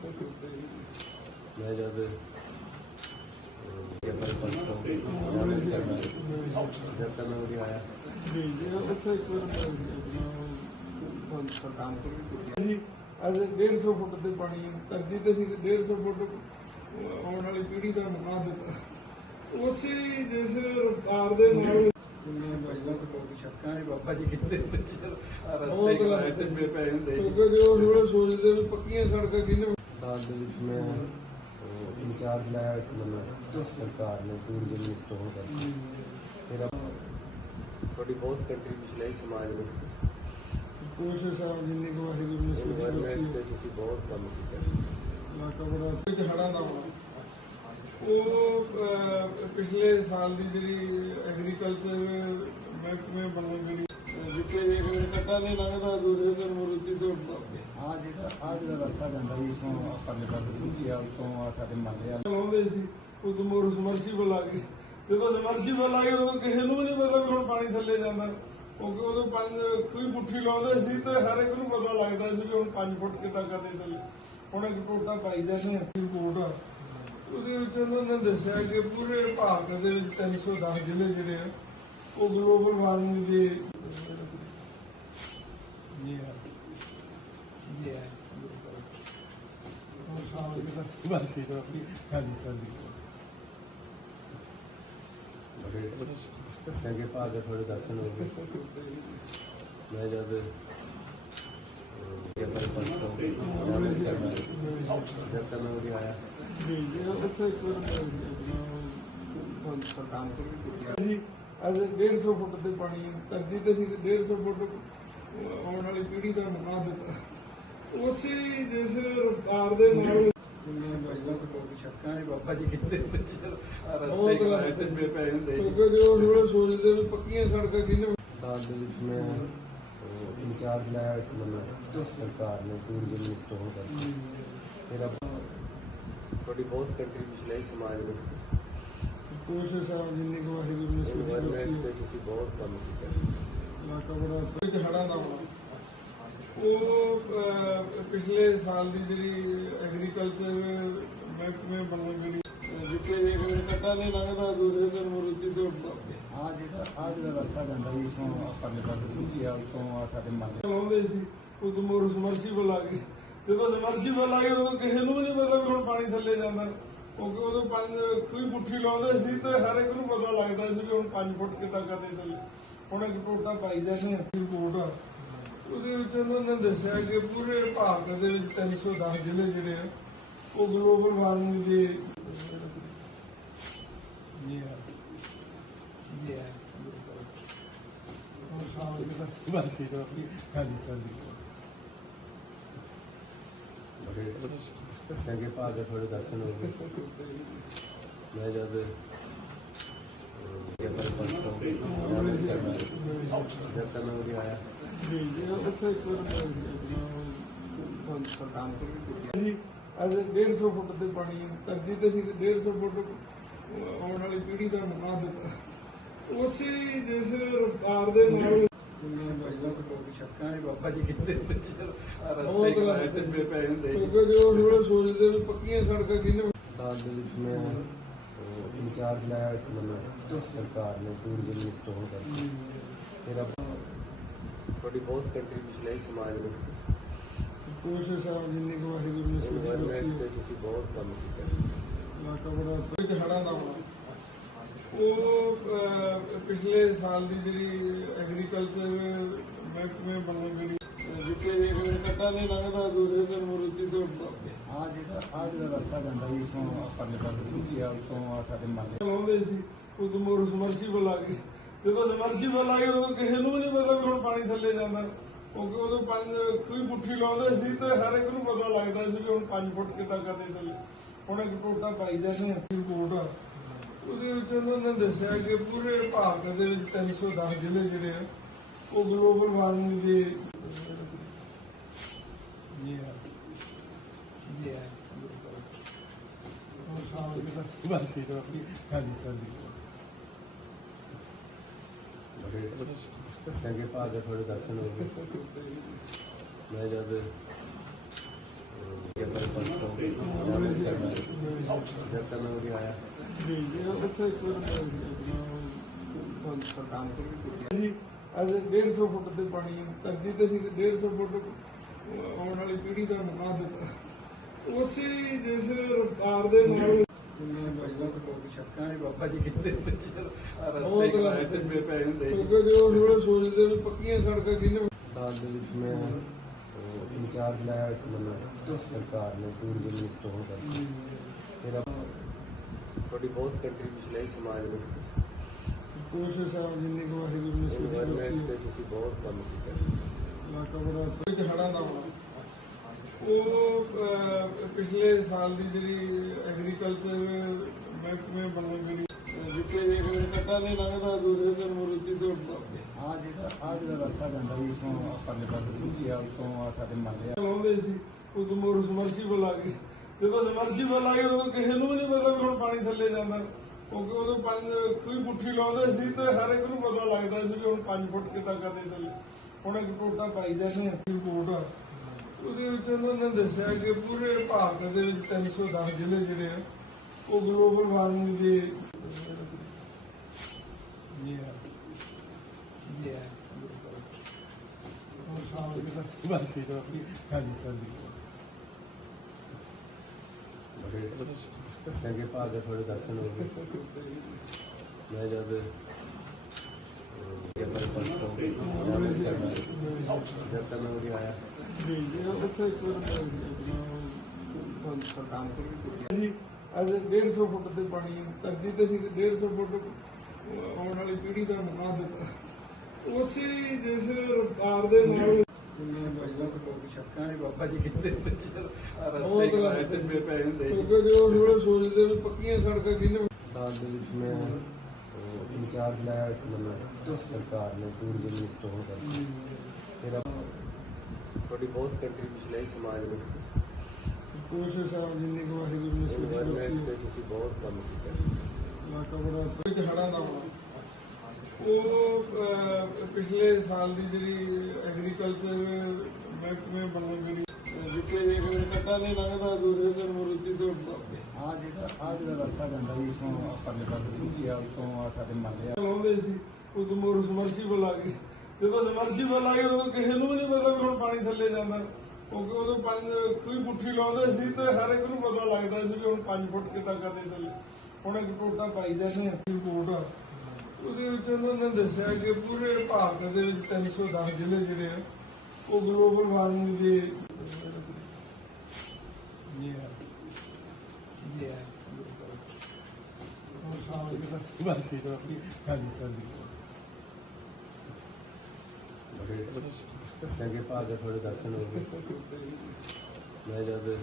ਮੈਂ ਜਦ ਜਦ ਮੈਂ ਆਇਆ ਜੀ ਜੀ ਉੱਥੇ ਇੱਕ ਵਾਰ ਪਰ ਕੰਮ ਜੀ ਅੱਜ 150 ਫੁੱਟ ਤੇ ਪਾਣੀ ਧਰਤੀ ਤੇ ਸੀ 150 ਫੁੱਟ ਆਉਣ ਵਾਲੀ ਪੀੜ੍ਹੀ ਦਾ ਮਨਾ ਦਿੱਤਾ ਉਸੇ ਜਿਸ ਰਫਤਾਰ ਦੇ ਨਾਲ ਕਿੰਨੇ ਬਾਈਆਂ ਤੋਂ ਕੋਈ ਸ਼ੱਕਾਂ ਨਹੀਂ ਬਾਬਾ ਜੀ ਕਿਤੇ ਰਸਤੇ ਕਿਨਾਰੇ ਟਿੱਬੇ ਪਏ ਹੁੰਦੇ ਕਿਉਂਕਿ ਜੋ ਥੋੜਾ ਸੋਚਦੇ ਵੀ ਪੱਕੀਆਂ ਸੜਕਾਂ ਕਿੰਨੇ ਸਾਲ ਦੇ ਵਿੱਚ ਮੈਂ ਇੰਚਾਰਜ ਲਾਇਆ ਇਸ ਮੈਨੂੰ ਸਰਕਾਰ ਨੇ ਟੂਰਿਜ਼ਮ ਨੂੰ ਇੰਸਟਾਲ ਕਰ ਤੁਹਾਡੀ ਬਹੁਤ ਕੰਟਰੀਬਿਊਸ਼ਨ ਹੈ ਸਮਾਜ ਨੂੰ ਕੋਸ਼ਿਸ਼ ਆ ਜਿੰਨੀ ਕੁ ਵਾਹਿਗੁਰੂ ਨੇ ਕੀਤੀ ਤੇ ਤੁਸੀਂ ਬਹੁਤ ਕੰਮ ਕੀਤਾ। ਇਲਾਕਾ ਬੜਾ ਵਿੱਚ ਹੜਾ ਦਾ ਹੋਣਾ ਉਹ ਪਿਛਲੇ ਸਾਲ ਦੀ ਜਿਹੜੀ ਐਗਰੀਕਲਚਰ ਮਹਿਕਮੇ ਬਣੇ ਗਈ ਜਿੱਥੇ ਇੱਕ ਕੱਟਾ ਨਹੀਂ ਲੰਘਦਾ ਦੂਸਰੇ ਦਿਨ ਮਰੂਤੀ ਤੋਂ ਆ ਜਿਹੜਾ ਆ ਜਿਹੜਾ ਰਸਤਾ ਜਾਂਦਾ ਜੀ ਇਥੋਂ ਪਰਲੇ ਪਾਸੇ ਸਿੱਧੀ ਆ ਉਤੋਂ ਆ ਸਾਡੇ ਮਹੱਲੇ ਆ ਲਾਉਂਦੇ ਸੀ ਉਦੋਂ ਮੋਰ ਸਮਰਸੀਬਲ ਆ ਗਈ ਜਦੋਂ ਸਮਰਸੀਬਲ ਆ ਗਈ ਉਦੋਂ ਕਿਸੇ ਨੂੰ ਵੀ ਨਹੀਂ ਪਤਾ ਵੀ ਹੁਣ ਪਾਣੀ ਥੱਲੇ ਜਾਂਦਾ। ਕਿਉਂਕਿ ਉਦੋਂ ਪੰਜ ਕੋਈ ਪੁੱਠੀ ਲਾਉਂਦੇ ਸੀ ਤੇ ਹਰ ਇੱਕ ਨੂੰ ਪਤਾ ਲੱਗਦਾ ਸੀ ਵੀ ਹੁਣ 5 ਫੁੱਟ ਕਿੱਦਾਂ ਕਰਦੇ ਥੱਲੇ। ਹੁਣ ਇੱਕ ਟੋਟਾ ਪਾਈ ਜਾਂਦੇ ਆ। ਰਿਪੋਰਟ। ਆ ਉਹਦੇ ਵਿੱਚ ਉਹਨਾਂ ਨੇ ਦੱਸਿਆ ਕਿ ਪੂਰੇ ਭਾਰਤ ਦੇ ਵਿੱਚ 310 ਜ਼ਿਲ੍ਹੇ ਜਿਹੜੇ ਆ ਉਹ ਗਲੋਬਲ ਵਾਰਮਿੰਗ ਦੇ ਜੀ ਜੀ ਬਾਕੀ ਤਾਂ ਹਾਂਜੀ ਸਰ ਜੀ ਬੜੇ ਚੰਗੇ ਭਾਗ ਥੋੜੇ ਦਰਸ਼ਨ ਹੋ ਗਏ। ਮੈਂ ਜਦ ਜਦ ਤੱਕ ਮੈਂ ਉਰੇ ਆਇਆ। ਜੀ, ਅੱਜ 150 ਫੁੱਟ ਤੇ ਪਾਣੀ ਧਰਤੀ ਤੇ ਸੀ 150 ਫੁੱਟ ਆਉਣ ਵਾਲੀ ਪੀੜ੍ਹੀ ਦਾ ਮਨਾ ਦਿੱਤਾ। ਉਸੇ ਜਿਸ ਰਫਤਾਰ ਦੇ ਨਾਲ ਕਿੰਨੇ ਬਾਈਆਂ ਤੋਂ ਕੋਈ ਸ਼ੱਕਾਂ ਨਹੀਂ ਬਾਬਾ ਜੀ ਕਿਤੇ ਰਸਤੇ ਕਿਨਾਰੇ ਟਿੱਬੇ ਪਏ ਹੁੰਦੇ ਸੀ ਕਿਉਂਕਿ ਜੋ ਥੋੜਾ ਸੋਚਦੇ ਵੀ ਪੱਕੀਆਂ ਸੜਕਾਂ ਕਿੰਨੇ ਸਾਲ ਦੇ ਵਿੱਚ ਮੈਂ ਅਹ, ਇੰਚਾਰਜ ਲਾਇਆ ਇਸ ਮੈਨੂੰ ਸਰਕਾਰ ਨੇ ਟੂਰਿਜ਼ਮ ਨੂੰ ਇੰਸਟਾਲ ਕਰ ਫਿਰ ਆਪ- ਤੁਹਾਡੀ ਬਹੁਤ ਕੰਟਰੀਬਿਊਸ਼ਨ ਹੈ ਸਮਾਜ ਨੂੰ ਕੋਸ਼ਿਸ਼ ਆ ਜਿੰਨੀ ਕੁ ਵਾਹਿਗੁਰੂ ਨੇ ਸੋਚੀ ਇਨਵਾਇਰਨਮੈਂਟ ਕੀਤੀ ਤੇ ਤੁਸੀਂ ਬਹੁਤ ਕੰਮ ਕੀਤਾ ਇਲਾਕਾ ਬੜਾ ਵਿੱਚ ਹੜਾ ਦਾ ਹੋਣਾ ਉਹ ਅਹ, ਪਿਛਲੇ ਸਾਲ ਦੀ ਜਿਹੜੀ ਐਗਰੀਕਲਚਰ ਮਹਿਕਮੇ ਬਣੇ ਗਈ ਜਿੱਥੇ ਇੱਕ ਕੱਟਾ ਨਹੀਂ ਲੰਘਦਾ ਦੂਸਰੇ ਦਿਨ ਮਰੂਤੀ ਤੋਂ ਆ ਜਿਹੜਾ ਆ ਜਿਹੜਾ ਰਸਤਾ ਜਾਂਦਾ ਜੀ ਇਥੋਂ ਪਰਲੇ ਪਾਸੇ ਸਿੱਧੀ ਆ ਉਤੋਂ ਆ ਸਾਡੇ ਮਹੱਲੇ ਲਾਉਂਦੇ ਸੀ ਉਦੋਂ ਮੋਰ ਸਮਰਸੀਬਲ ਆ ਗਈ ਜਦੋਂ ਸਮਰਸੀਬਲ ਆ ਗਈ ਉਦੋਂ ਕਿਸੇ ਨੂੰ ਨਹੀਂ ਪਤਾ ਵੀ ਹੁਣ ਪਾਣੀ ਥੱਲੇ ਜਾਂਦਾ। ਕਿਉਂਕਿ ਉਦੋਂ ਪੰਜ ਕੋਈ ਪੁੱਠੀ ਲਾਉਂਦੇ ਸੀ ਤੇ ਹਰ ਇੱਕ ਨੂੰ ਪਤਾ ਲੱਗਦਾ ਸੀ ਵੀ ਹੁਣ 5 ਫੁੱਟ ਕਿੱਦਾਂ ਕਰਦੇ ਥੱਲੇ। ਹੁਣ ਇੱਕ ਟੋਟਾ ਪਾਈ ਜਾਂਦੇ ਆ ਰਿਪੋਰਟ ਆ। ਉਹਦੇ ਵਿੱਚ ਉਹਨਾਂ ਨੇ ਦੱਸਿਆ ਕਿ ਪੂਰੇ ਭਾਰਤ ਦੇ ਵਿੱਚ 310 ਜ਼ਿਲ੍ਹੇ ਜਿਹੜੇ ਆ ਉਹ ਗਲੋਬਲ ਵਾਰਮਿੰਗ ਦੇ ਬੜੇ ਚੰਗੇ ਭਾਗ ਦੇ ਥੋੜੇ ਦਰਸ਼ਨ ਹੋ ਗਏ। ਮੈਂ ਜਦ ਜਦ ਤੱਕ ਮੈਂ ਉਰੇ ਆਇਆ। ਜੀ ਜੀ ਉੱਥੇ ਇੱਕ ਵਾਰ ਕੰਮ ਕਰੀ ਜੀ ਅੱਜ 150 ਫੁੱਟ ਤੇ ਪਾਣੀ ਧਰਤੀ ਤੇ ਸੀ 150 ਫੁੱਟ ਆਉਣ ਵਾਲੀ ਪੀੜ੍ਹੀ ਦਾ ਮਨਾ ਦਿੱਤਾ ਉਸੇ ਜਿਸ ਰਫਤਾਰ ਦੇ ਨਾਲ ਕਿੰਨੇ ਬਾਈਆਂ ਤੋਂ ਕੋਈ ਸ਼ੱਕਾਂ ਨਹੀਂ ਬਾਬਾ ਜੀ ਕਿਤੇ ਰਸਤੇ ਕਿਨਾਰੇ ਟਿੱਬੇ ਪਏ ਹੁੰਦੇ ਕਿਉਂਕਿ ਜੋ ਥੋੜਾ ਸੋਚਦੇ ਵੀ ਪੱਕੀਆਂ ਸੜਕਾਂ ਕਿੰਨੇ ਸਾਲ ਦੇ ਵਿੱਚ ਮੈਂ ਇੰਚਾਰਜ ਲਾਇਆ ਇਸ ਮੈਨੂੰ ਸਰਕਾਰ ਨੇ ਟੂਰਿਜ਼ਮ ਨੂੰ ਇੰਸਟਾਲ ਕਰ ਫਿਰ ਆਪਾਂ ਤੁਹਾਡੀ ਬਹੁਤ ਕੰਟਰੀਬਿਊਸ਼ਨ ਹੈ ਸਮਾਜ ਨੂੰ ਕੋਸ਼ਿਸ਼ ਆ ਜਿੰਨੀ ਕੁ ਵਾਹਿਗੁਰੂ ਨੇ ਸੋਚੀ ਇਨਵਾਇਰਨਮੈਂਟ ਤੇ ਦਿੱਤੀ ਤੁਸੀਂ ਬਹੁਤ ਕੰਮ ਕੀਤਾ ਇਲਾਕਾ ਬੜਾ ਵਿੱਚ ਹੜਾਂ ਦਾ ਹੋਣਾ ਉਹ ਅਹ, ਪਿਛਲੇ ਸਾਲ ਦੀ ਜਿਹੜੀ ਐਗਰੀਕਲਚਰ ਮਹਿਕਮੇ ਬਣੇ ਜਿਹੜੀ ਅਹ, ਜਿੱਥੇ ਇੱਕ ਕੱਟਾ ਨਹੀਂ ਲੰਘਦਾ ਦੂਸਰੇ ਦਿਨ ਮਰੂਤੀ ਤੋਂ ਆ ਜਿਹੜਾ ਆ ਜਿਹੜਾ ਰਸਤਾ ਜਾਂਦਾ ਜੀ ਉਸੋਂ ਪਰਲੇ ਪਾਸੇ ਸਿੱਧੀ ਆ ਉਸੋਂ ਆ ਸਾਡੇ ਮਹੱਲੇ ਲਾਉਂਦੇ ਸੀ ਉਦੋਂ ਮੋਰ ਸਮਰਸੀਬਲ ਆ ਗਈ ਜਦੋਂ ਸਮਰਸੀਬਲ ਆ ਗਈ ਉਦੋਂ ਕਿਸੇ ਨੂੰ ਨਹੀਂ ਪਤਾ ਵੀ ਹੁਣ ਪਾਣੀ ਥੱਲੇ ਜਾਂਦਾ। ਕਿਉਂਕਿ ਉਦੋਂ ਪੰਜ, ਕੋਈ ਪੁੱਠੀ ਲਾਉਂਦੇ ਸੀ ਤੇ ਹਰ ਇੱਕ ਨੂੰ ਪਤਾ ਲੱਗਦਾ ਸੀ ਵੀ ਹੁਣ 5 ਫੁੱਟ ਕਿੱਦਾਂ ਕਰਦੇ ਥੱਲੇ ਹੁਣ ਇੱਕ ਟੋਟਾ ਪਾਈ ਜਾਂਦੇ ਆ ਰਿਪੋਰਟ। ਆ ਉਹਦੇ ਵਿੱਚ ਉਹਨਾਂ ਨੇ ਦੱਸਿਆ ਕਿ ਪੂਰੇ ਭਾਰਤ ਦੇ ਵਿੱਚ 310 ਜ਼ਿਲ੍ਹੇ ਜਿਹੜੇ ਆ, ਉਹ ਗਲੋਬਲ ਵਾਰਮਿੰਗ ਦੇ ਇਹ ਆ। ਇਹ ਆ। ਹਾਂਜੀ ਹਾਂਜੀ। ਬੜੇ ਚੰਗੇ ਭਾਗ ਤੁਹਾਡੇ ਦਰਸ਼ਨ ਹੋ ਗਏ। ਮੈਂ ਜਦ ਜਦ ਤੱਕ ਮੈਂ ਉਰੇ ਆਇਆ। ਜੀ ਜੀ ਉੱਥੇ ਇੱਕ ਵਾਰ ਸਰਕਾਰ ਜੀ ਅੱਜ 150 ਫੁੱਟ ਤੇ ਪਾਣੀ ਧਰਤੀ ਤੇ ਸੀ 150 ਫੁੱਟ ਆਉਣ ਵਾਲੀ ਪੀੜ੍ਹੀ ਦਾ ਮੁਕਾ ਦਿੱਤਾ ਉਸੇ ਜਿਸ ਰਫਤਾਰ ਦੇ ਨਾਲ ਦੁਨੀਆ ਬੜੀ ਬਹੁਤ ਸ਼ੱਕਾਂ ਨੇ ਬਾਬਾ ਜੀ ਕਹਿੰਦੇ ਰਸਤੇ ਇੱਕ ਲਾਈਟ ਤੇ ਪਏ ਹੁੰਦੇ ਕਿਉਂਕਿ ਜੋ ਥੋੜਾ ਸੋਚਦੇ ਵੀ ਪੱਕੀਆਂ ਸੜਕਾਂ ਕਿਹਨੇ ਸਾਲ ਦੇ ਵਿੱਚ। ਮੈਂ ਇੰਚਾਰਜ ਲਾਇਆ ਇਸ ਮੈਨੂੰ ਸਰਕਾਰ ਨੇ ਟੂਰਿਜ਼ਮ ਨੂੰ ਇੰਸਟਾਲ ਕਰਕੇ ਫਿਰ ਆਪਾਂ ਤੁਹਾਡੀ ਬਹੁਤ ਕੰਟਰੀਬਿਊਸ਼ਨ ਹੈ ਸਮਾਜ ਨੂੰ ਕੋਸ਼ਿਸ਼ ਆ ਜਿੰਨੀ ਕੁ ਵਾਹਿਗੁਰੂ ਨੇ ਤੇ ਦਿੱਤੀ ਤੁਸੀਂ ਬਹੁਤ ਕੰਮ ਕੀਤਾ। ਇਲਾਕਾ ਬੜਾ ਵਿੱਚ ਹੜਾਂ ਦਾ ਹੋਣਾ ਉਹ ਪਿਛਲੇ ਸਾਲ ਦੀ ਜਿਹੜੀ ਐਗਰੀਕਲਚਰ ਮਹਿਕਮੇ ਬਣੇ ਜਿਹੜੀ ਅਹ, ਜਿੱਥੇ ਇੱਕ ਕੱਟਾ ਨਹੀਂ ਲੰਘਦਾ ਦੂਸਰੇ ਦਿਨ ਮਰੂਤੀ ਤੋਂ ਆ ਜਿਹੜਾ ਆ ਜਿਹੜਾ ਰਸਤਾ ਜਾਂਦਾ ਜੀ ਉਸੋਂ ਪਰਲੇ ਪਾਸੇ ਸਿੱਧੀ ਆ ਉਸੋਂ ਆ ਸਾਡੇ ਮਹੱਲੇ ਲਾਉਂਦੇ ਸੀ ਉਦੋਂ ਮੋਰ ਸਮਰਸੀਬਲ ਆ ਗਈ। ਜਦੋਂ ਸਮਰਸੀਬਲ ਆ ਗਈ ਉਦੋਂ ਕਿਸੇ ਨੂੰ ਵੀ ਨਹੀਂ ਪਤਾ ਵੀ ਹੁਣ ਪਾਣੀ ਥੱਲੇ ਜਾਂਦਾ। ਕਿਉਂਕਿ ਉਦੋਂ ਪੰਜ ਕੋਈ ਪੁੱਠੀ ਲਾਉਂਦੇ ਸੀ ਤੇ ਹਰ ਇੱਕ ਨੂੰ ਪਤਾ ਲੱਗਦਾ ਸੀ ਵੀ ਹੁਣ 5 ਫੁੱਟ ਕਿੱਦਾਂ ਕਰਦੇ ਥੱਲੇ। ਹੁਣ ਇੱਕ ਟੋਟਾ ਪਾਈ ਜਾਂਦੇ ਆ ਰਿਪੋਰਟ ਆ ਉਹਦੇ ਵਿੱਚ ਉਹਨਾਂ ਨੇ ਦੱਸਿਆ ਕਿ ਪੂਰੇ ਭਾਰਤ ਦੇ ਵਿੱਚ 310 ਜ਼ਿਲ੍ਹੇ ਜਿਹੜੇ ਆ, ਉਹ ਗਲੋਬਲ ਵਾਰਮਿੰਗ ਦੇ ਬੜੇ ਭਾਗ ਦੇ ਤੁਹਾਡੇ ਦਰਸ਼ਨ ਹੋ ਗਏ। ਮੈਂ ਜਦ ਅੱਜ 150 ਫੁੱਟ ਤੇ ਪਾਣੀ ਧਰਤੀ ਤੇ ਸੀ 150 ਫੁੱਟ ਆਉਣ ਵਾਲੀ ਪੀੜ੍ਹੀ ਦਾ ਮੁਕਾ ਦਿੱਤਾ। ਉਸੇ ਜਿਸ ਰਫਤਾਰ ਦੇ ਨਾਲ ਦੁਨੀਆ ਬੜੀ ਬਹੁਤ ਸ਼ੱਕਾਂ ਨੇ ਬਾਬਾ ਜੀ ਕਹਿੰਦੇ ਰਸਤੇ ਇੱਕ ਲਾਈਟ ਤੇ ਪਏ ਹੁੰਦੇ ਸੀ ਕਿਉਂਕਿ ਜੋ ਥੋੜਾ ਸੋਚਦੇ ਵੀ ਪੱਕੀਆਂ ਸੜਕਾਂ ਕਿਹਨੇ ਸਾਲ ਦੇ ਵਿੱਚ ਮੈਂ ਇੰਚਾਰਜ ਲਾਇਆ ਇਸ ਮੈਨੂੰ ਸਰਕਾਰ ਨੇ ਟੂਰਿਜ਼ਮ ਨੂੰ ਇੰਸਟਾਲ ਕਰਕੇ ਫਿਰ ਆਪਾਂ ਤੁਹਾਡੀ ਬਹੁਤ ਕੰਟਰੀਬਿਊਸ਼ਨ ਹੈ ਸਮਾਜ ਨੂੰ ਕੋਸ਼ਿਸ਼ ਆ ਜਿੰਨੀ ਕੁ ਵਾਹਿਗੁਰੂ ਨੇ ਸੋਚੀ ਇਨਵਾਇਰਨਮੈਂਟ ਤੇ ਦਿੱਤੀ ਤੁਸੀਂ ਬਹੁਤ ਕੰਮ ਕੀਤਾ। ਇਲਾਕਾ ਬੜਾ ਵਿੱਚ ਹੜਾਂ ਦਾ ਹੋਣਾ ਉਹ ਪਿਛਲੇ ਸਾਲ ਦੀ ਜਿਹੜੀ ਐਗਰੀਕਲਚਰ ਮਹਿਕਮੇ ਬਣੇ ਜਿਹੜੀ ਅਹ, ਜਿੱਥੇ ਇੱਕ ਕੱਟਾ ਨਹੀਂ ਲੰਘਦਾ ਦੂਸਰੇ ਦਿਨ ਮਰੂਤੀ ਤੋਂ ਆ ਜਿਹੜਾ ਆ ਜਿਹੜਾ ਰਸਤਾ ਜਾਂਦਾ ਜੀ ਉਸੋਂ ਪਰਲੇ ਪਾਸੇ ਸਿੱਧੀ ਆ ਉਸੋਂ ਆ ਸਾਡੇ ਮਹੱਲੇ ਲਾਉਂਦੇ ਸੀ ਉਦੋਂ ਮੋਰ ਸਮਰਸੀਬਲ ਆ ਗਈ। ਜਦੋਂ ਸਮਰਸੀਬਲ ਆ ਗਈ ਉਦੋਂ ਕਿਸੇ ਨੂੰ ਵੀ ਨਹੀਂ ਪਤਾ ਵੀ ਹੁਣ ਪਾਣੀ ਥੱਲੇ ਜਾਂਦਾ। ਕਿਉਂਕਿ ਉਦੋਂ ਪੰਜ ਕੋਈ ਪੁੱਠੀ ਲਾਉਂਦੇ ਸੀ ਤੇ ਹਰ ਇੱਕ ਨੂੰ ਪਤਾ ਲੱਗਦਾ ਸੀ ਵੀ ਹੁਣ 5 ਫੁੱਟ ਕਿੱਦਾਂ ਕਰਦੇ ਥੱਲੇ। ਹੁਣ ਇੱਕ ਟੋਟਾ ਪਾਈ ਜਾਂਦੇ ਆ ਰਿਪੋਰਟ ਆ। ਉਹਦੇ ਵਿੱਚ ਉਹਨਾਂ ਨੇ ਦੱਸਿਆ ਕਿ ਪੂਰੇ ਭਾਰਤ ਦੇ ਵਿੱਚ 310 ਜ਼ਿਲ੍ਹੇ ਜਿਹੜੇ ਆ ਉਹ ਗਲੋਬਲ ਵਾਰਮਿੰਗ ਦੇ ਇਹ ਆ ਇਹ ਆ ਹਾਂਜੀ ਹਾਂਜੀ ਬੜੇ ਚੰਗੇ ਭਾਗ ਦੇ ਤੁਹਾਡੇ ਦਰਸ਼ਨ ਹੋ ਗਏ ਮੈਂ ਜਦ ਅਹ,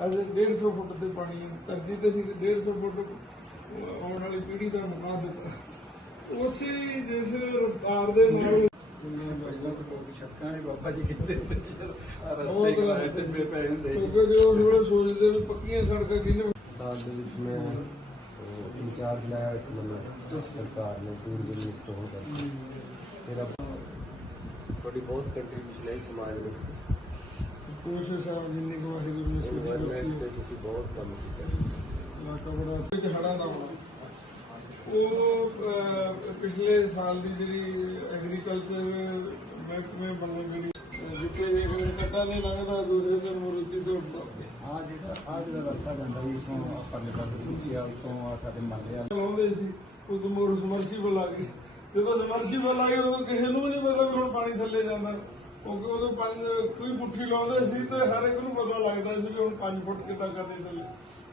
ਜਦ ਅੱਜ 150 ਫੁੱਟ ਤੇ ਪਾਣੀ ਧਰਤੀ ਤੇ ਸੀ 150 ਫੁੱਟ ਆਉਣ ਵਾਲੀ ਪੀੜ੍ਹੀ ਦਾ ਮੁਕਾ ਦਿੱਤਾ। ਉਸੇ ਜਿਸ ਰਫਤਾਰ ਦੇ ਨਾਲ ਦੁਨੀਆ ਬੜੀ ਬਹੁਤ ਸ਼ੱਕਾਂ ਨੇ ਬਾਬਾ ਜੀ ਕਹਿੰਦੇ ਰਸਤੇ ਇੱਕ ਲਾਈਟ ਤੇ ਪਏ ਹੁੰਦੇ ਸੀ। ਕਿਉਂਕਿ ਜੋ ਥੋੜਾ ਸੋਚਦੇ ਵੀ ਪੱਕੀਆਂ ਸੜਕਾਂ ਕਿਹਨੇ ਸਾਲ ਦੇ ਵਿੱਚ ਮੈਂ ਇੰਚਾਰਜ ਲਾਇਆ ਇਸ ਮੈਨੂੰ ਸਰਕਾਰ ਤੁਹਾਡੀ ਬਹੁਤ ਕੰਟਰੀਬਿਊਸ਼ਨ ਹੈ ਸਮਾਜ ਨੂੰ ਕੋਸ਼ਿਸ਼ ਆ ਜਿੰਨੀ ਕੁ ਵਾਹਿਗੁਰੂ ਨੇ ਸੋਚੀ ਇਨਵਾਇਰਨਮੈਂਟ ਕੀਤੀ। ਤੇ ਤੁਸੀਂ ਬਹੁਤ ਕੰਮ ਕੀਤਾ। ਇਲਾਕਾ ਬੜਾ ਵਿੱਚ ਹੜਾਂ ਦਾ ਹੋਣਾ। ਉਹ ਅਹ, ਪਿਛਲੇ ਸਾਲ ਦੀ ਜਿਹੜੀ ਐਗਰੀਕਲਚਰ ਮਹਿਕਮੇ ਬਣੇ ਜਿਹੜੀ ਅਹ, ਜਿੱਥੇ ਇੱਕ ਕੱਟਾ ਨਹੀਂ ਲੰਘਦਾ ਦੂਸਰੇ ਦਿਨ ਮੁਰਤੀ ਤੋਂ ਆ ਜਿਹੜਾ ਆ ਜਿਹੜਾ ਰਸਤਾ ਜਾਂਦਾ ਜੀ ਇਥੋਂ ਪਰਲੇ ਪਾਸੇ ਸਿੱਧੀ ਆ ਉਤੋਂ ਆ ਸਾਡੇ ਮਹੱਲੇ ਆ। ਲਾਉਂਦੇ ਸੀ ਉਦੋਂ ਮੋਰ ਸਮਰਸੀਬਲ ਆ ਗਈ ਜਦੋਂ ਸਮਰਸੀਬਲ ਆ ਗਈ ਉਦੋਂ ਕਿਸੇ ਨੂੰ ਵੀ ਨਹੀਂ ਪਤਾ ਵੀ ਹੁਣ ਪਾਣੀ ਥੱਲੇ ਜਾਂਦਾ। ਕਿਉਂਕਿ ਉਦੋਂ ਪੰਜ ਕੋਈ ਪੁੱਠੀ ਲਾਉਂਦੇ ਸੀ ਤੇ ਹਰ ਇੱਕ ਨੂੰ ਪਤਾ ਲੱਗਦਾ ਸੀ ਵੀ ਹੁਣ 5 ਫੁੱਟ ਕਿੱਦਾਂ ਕਰਦੇ ਥੱਲੇ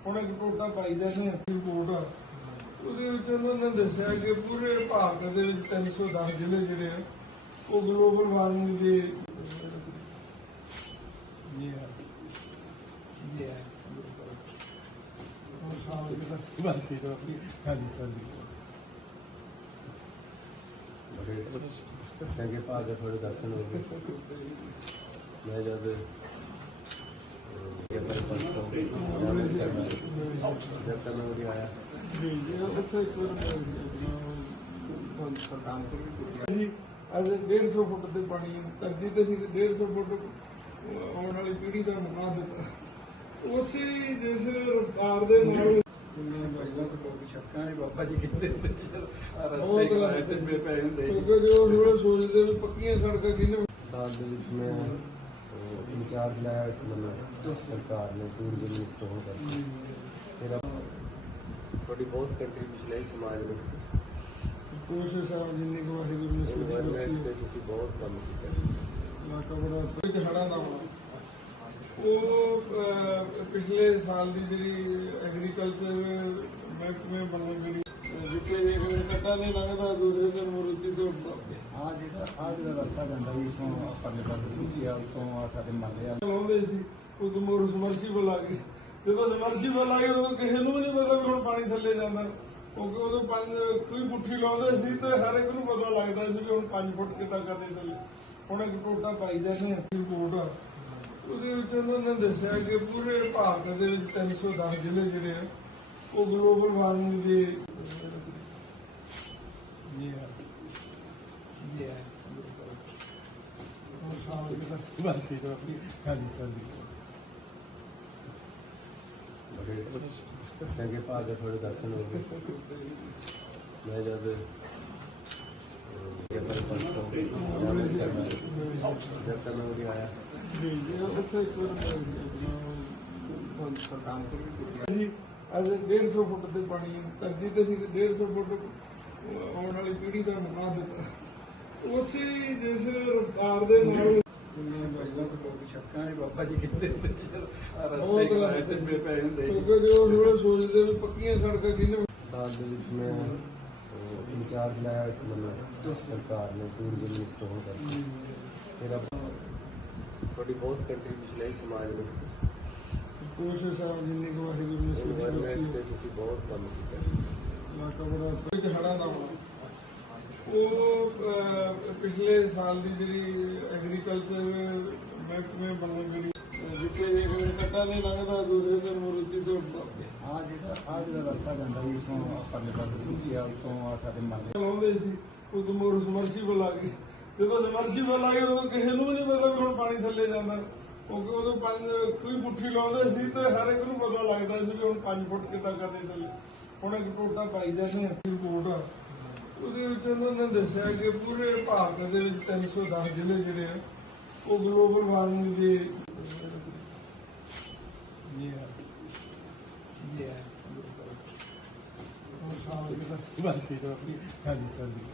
ਹੁਣ ਇੱਕ ਟੋਟਾ ਪਾਈ ਜਾਂਦੇ ਆ ਰਿਪੋਰਟ। ਆ ਉਹਦੇ ਵਿੱਚ ਉਹਨਾਂ ਨੇ ਦੱਸਿਆ ਕਿ ਪੂਰੇ ਭਾਰਤ ਦੇ ਵਿੱਚ 310 ਜ਼ਿਲ੍ਹੇ ਜਿਹੜੇ ਆ ਉਹ ਗਲੋਬਲ ਵਾਰਮਿੰਗ ਦੇ ਇਹ ਹੈ ਇਹ ਹੈ ਹਾਂਜੀ ਹਾਂਜੀ ਬੜੇ ਚੰਗੇ ਭਾਗ ਤੁਹਾਡੇ ਦਰਸ਼ਨ ਹੋ ਗਏ। ਮੈਂ ਜਦ ਇਹ ਪਰ ਪਰਸੋਂ ਜਾਣਾ ਸੀ ਜਦ ਤੱਕ ਮੈਂ ਉਰੇ ਆਇਆ। ਜੀ ਜੀ ਉੱਥੇ ਇੱਕ ਵਾਰ ਕੰਮ ਕਰੀ ਜੀ ਅੱਜ 150 ਫੁੱਟ ਤੇ ਪਾਣੀ ਧਰਤੀ ਤੇ ਸੀ 150 ਫੁੱਟ ਆਉਣ ਵਾਲੀ ਪੀੜ੍ਹੀ ਦਾ ਮੁਕਾ ਦਿੱਤਾ ਉਸੇ ਜਿਸ ਰਫਤਾਰ ਦੇ ਨਾਲ ਸ਼ੱਕਾਂ ਨੇ ਬਾਬਾ ਜੀ ਕਹਿੰਦੇ ਆਹ ਰਸਤੇ ਇੱਕ ਲਾਈਟ ਤੇ ਪਏ ਹੁੰਦੇ ਸੀ। ਕਿਉਂਕਿ ਜੋ ਥੋੜਾ ਸੋਚਦੇ ਵੀ ਪੱਕੀਆਂ ਸੜਕਾਂ ਕਿਹਨੇ ਸਾਲ ਦੇ ਵਿੱਚ ਮੈਂ ਅਹ, ਇੰਚਾਰਜ ਲਾਇਆ ਇਸ ਮੈਨੂੰ ਸਰਕਾਰ ਨੇ ਟੂਰਿਜ਼ਮ ਨੂੰ ਇੰਸਟਾਲ ਕਰਕੇ ਮੇਰਾ ਤੁਹਾਡੀ ਬਹੁਤ ਕੰਟਰੀਬਿਊਸ਼ਨ ਹੈ ਸਮਾਜ ਨੂੰ ਕੋਸ਼ਿਸ਼ ਆ ਜਿੰਨੀ ਕੁ ਵਾਹਿਗੁਰੂ ਨੇ ਸੋਚੀ ਇਨਵਾਇਰਨਮੈਂਟ ਕੀਤੀ ਤੇ ਤੁਸੀਂ ਬਹੁਤ ਕੰਮ ਕੀਤਾ ਇਲਾਕਾ ਬੜਾ ਵਿੱਚ ਹੜਾਂ ਦਾ ਹੋਣਾ ਉਹ ਪਿਛਲੇ ਸਾਲ ਦੀ ਜਿਹੜੀ ਐਗਰੀਕਲਚਰ ਮਹਿਕਮੇ ਬਣੇ ਜਿਹੜੀ ਜਿੱਥੇ ਇੱਕ ਕੱਟਾ ਨਹੀਂ ਲੰਘਦਾ ਦੂਸਰੇ ਦਿਨ ਮੁਰਤੀ ਤੋਂ ਆ ਜਿਹੜਾ ਆ ਜਿਹੜਾ ਰਸਤਾ ਜਾਂਦਾ ਜੀ ਇਥੋਂ ਪਰਲੇ ਪਾਸੇ ਸਿੱਧੀ ਆ ਉਤੋਂ ਆ ਸਾਡੇ ਮਹੱਲੇ ਆ। ਲਾਉਂਦੇ ਸੀ ਉਦੋਂ ਮੋਰ ਸਮਰਸੀਬਲ ਆ ਗਈ ਜਦੋਂ ਸਮਰਸੀਬਲ ਆ ਗਈ ਉਦੋਂ ਕਿਸੇ ਨੂੰ ਵੀ ਨਹੀਂ ਪਤਾ ਵੀ ਹੁਣ ਪਾਣੀ ਥੱਲੇ ਜਾਂਦਾ। ਕਿਉਂਕਿ ਉਦੋਂ ਪੰਜ ਕੋਈ ਪੁੱਠੀ ਲਾਉਂਦੇ ਸੀ ਤੇ ਹਰ ਇੱਕ ਨੂੰ ਪਤਾ ਲੱਗਦਾ ਸੀ ਵੀ ਹੁਣ 5 ਫੁੱਟ ਕਿੱਦਾਂ ਕਰਦੇ ਥੱਲੇ। ਹੁਣ ਇੱਕ ਟੋਟਾ ਪਾਈ ਜਾਂਦੇ ਆ ਰਿਪੋਰਟ ਉਹਦੇ ਵਿੱਚ ਉਹਨਾਂ ਨੇ ਦੱਸਿਆ ਕਿ ਪੂਰੇ ਭਾਰਤ ਦੇ ਵਿੱਚ 310 ਜ਼ਿਲ੍ਹੇ ਜਿਹੜੇ ਆ, ਉਹ ਗਲੋਬਲ ਵਾਰਮਿੰਗ ਦੇ, ਇਹ ਹੈ ਇਹ ਹੈ ਹਾਂਜੀ ਹਾਂਜੀ ਚੰਗੇ ਭਾਗ ਦੇ ਤੁਹਾਡੇ ਦਰਸ਼ਨ ਹੋ ਗਏ ਮੈਂ ਜਦ ਇਹ ਪਰ ਪਰਸੋਂ ਜਾਣਾ ਸੀ ਜਦ ਮੈਂ ਉਰੇ ਆਇਆ ਜੀ ਜੀ 150 ਫੁੱਟ ਤੇ ਪਾਣੀ ਧਰਤੀ ਤੇ ਸੀ 150 ਫੁੱਟ ਆਉਣ ਵਾਲੀ ਪੀੜ੍ਹੀ ਦਾ ਮੁਕਾ ਦਿੱਤਾ ਉਸੇ ਜਿਸ ਰਫਤਾਰ ਦੇ ਨਾਲ ਸ਼ੱਕਾਂ ਨੇ ਬਾਬਾ ਜੀ ਕਹਿੰਦੇ ਆਹ ਰਸਤੇ ਇੱਕ ਤੇ ਪਏ ਹੁੰਦੇ ਕਿਉਂਕਿ ਜੋ ਥੋੜਾ ਸੋਚਦੇ ਵੀ ਪੱਕੀਆਂ ਸੜਕਾਂ ਕਿੰਨੇ ਸਾਲ ਦੇ ਵਿੱਚ ਮੈਂ ਇੰਚਾਰਜ ਲਾਇਆ ਇਸ ਮੈਨੂੰ ਸਰਕਾਰ ਨੇ ਟੂਰਿਜ਼ਮ ਨੂੰ ਇੰਸਟਾਲ ਕਰਕੇ ਮੇਰਾ ਤੁਹਾਡੀ ਬਹੁਤ ਕੰਟਰੀਬਿਊਸ਼ਨ ਹੈ ਸਮਾਜ ਨੂੰ ਕੋਸ਼ਿਸ਼ ਆ ਜਿੰਨੀ ਕੁ ਵਾਹਿਗੁਰੂ ਨੇ ਕੀਤੀ। ਤੇ ਤੁਸੀਂ ਬਹੁਤ ਕੰਮ ਕੀਤਾ। ਇਲਾਕਾ ਬੜਾ ਵਿੱਚ ਹੜਾਂ ਦਾ ਹੋਣਾ ਉਹ ਪਿਛਲੇ ਸਾਲ ਦੀ ਜਿਹੜੀ ਐਗਰੀਕਲਚਰ ਮਹਿਕਮੇ ਬਣੇ ਜਿਹੜੀ ਅਹ, ਜਿੱਥੇ ਇੱਕ ਕੱਟਾ ਨਹੀਂ ਲੰਘਦਾ ਦੂਸਰੇ ਦਿਨ ਮੁਰਤੀ ਤੋਂ ਆ ਜਿਹੜਾ ਆ ਜਿਹੜਾ ਰਸਤਾ ਜਾਂਦਾ ਜੀ ਇਥੋਂ ਪਰਲੇ ਪਾਸੇ ਸਿੱਧੀ ਆ ਉਤੋਂ ਆ ਸਾਡੇ ਮਹੱਲੇ ਲਾਉਂਦੇ ਸੀ ਉਦੋਂ ਮੋਰ ਸਮਰਸੀਬਲ ਆ ਗਈ ਜਦੋਂ ਸਮਰਸੀਬਲ ਆ ਗਈ ਉਦੋਂ ਕਿਸੇ ਨੂੰ ਨਹੀਂ ਪਤਾ ਵੀ ਹੁਣ ਪਾਣੀ ਥੱਲੇ ਜਾਂਦਾ। ਕਿਉਂਕਿ ਉਦੋਂ ਪੰਜ ਕੋਈ ਪੁੱਠੀ ਲਾਉਂਦੇ ਸੀ ਤੇ ਹਰ ਇੱਕ ਨੂੰ ਪਤਾ ਲੱਗਦਾ ਸੀ ਵੀ ਹੁਣ 5 ਫੁੱਟ ਕਿੱਦਾਂ ਕਰਦੇ ਥੱਲੇ। ਹੁਣ ਇੱਕ ਟੋਟਾ ਪਾਈ ਜਾਂਦੇ ਆ ਰਿਪੋਰਟ। ਆ ਉਹਦੇ ਵਿੱਚ ਉਹਨਾਂ ਨੇ ਦੱਸਿਆ ਕਿ ਪੂਰੇ ਭਾਰਤ ਦੇ ਵਿੱਚ 310 ਜ਼ਿਲ੍ਹੇ ਜਿਹੜੇ ਆ ਉਹ ਗਲੋਬਲ ਵਾਰਮਿੰਗ ਦੇ ਇਹ ਹੈ ਇਹ ਹੈ ਹਾਂਜੀ ਹਾਂਜੀ।